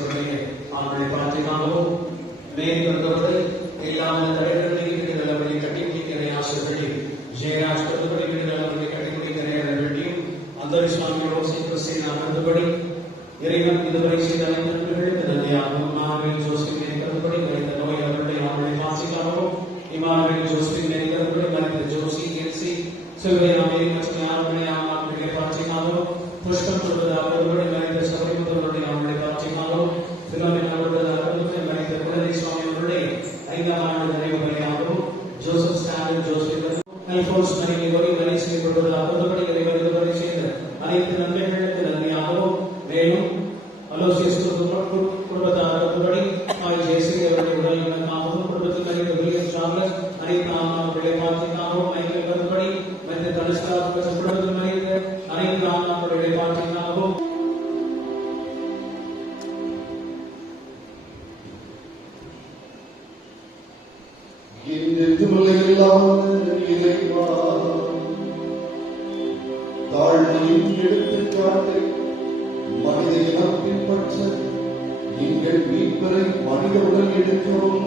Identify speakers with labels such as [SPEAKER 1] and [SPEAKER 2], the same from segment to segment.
[SPEAKER 1] பிலபனாஜி அவருடைய அவருடைய மேல் வந்தவர்கள் எல்லாமல் தலைவர்களையும் நல்லபடி கட்டி முடிக்கிறேன் ஆசிரியர்கள் ஜெயராஜ் வந்தபடி நல்லபடி கட்டி முடிக்கிறேன் அவர்களையும் அந்த சுவாமியோடு சேர்ந்து செய்த அமர்ந்தபடி இறைவன் இதுவரை செய்த அனைத்து நன்மைகளுக்கு நன்றியாகவும் மாணவியில் ஜோசிப் இருக்கிறபடி மறைந்த நோய் அவருடைய அவருடைய பாசிக்காகவும் இமானுவேல் ஜோஸ்பின் மேற்கொண்டு மறைந்த ஜோசி எல்சி சிறுவையாமை மற்றும் யாருடைய அவருடைய பாட்சிக்காகவும் புஷ்பம் சொல்வது அவர்களுடைய சார்லஸ் அனைத்து ஆன்மாக்களுடைய பாத்தியக்காகவும் மைக்கேல் வரும்படி மனித தனுஷ்கா குடும்பத்தில் மறைந்த அனைத்து ஆன்மாக்களுடைய பாத்தியக்காகவும்
[SPEAKER 2] இந்த முலையில்லாமல் இறைவா. தாழ்மையின் எடுத்துக்காட்டு மனித இனம் பின்பற்ற நீங்கள் மீட்பரை மனித உடல் எடுக்கிறோம்.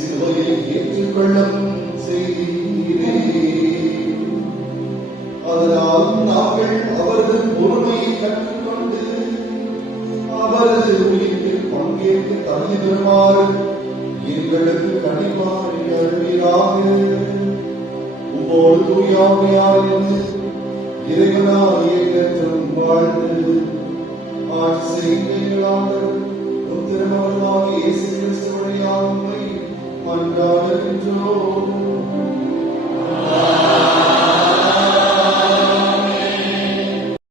[SPEAKER 2] சிலுவையை ஏற்றுக்கொள்ளவும் செய்தீரே அதனால் நாங்கள் அவரது பொறுமையை கற்றுக்கொண்டு அவரது உயிரில் பங்கேற்க தகுதி பெறுமாறு எங்களுக்கு கனிமாறி அருள்வீராக உம்மோடு தூயாமையாயிருந்து இறைவனாய் ஏற்றத்தும் வாழ்ந்து ஆட்சி செய்கிறீர்களாக உம் திருமணமாக இயேசு wonder and joy.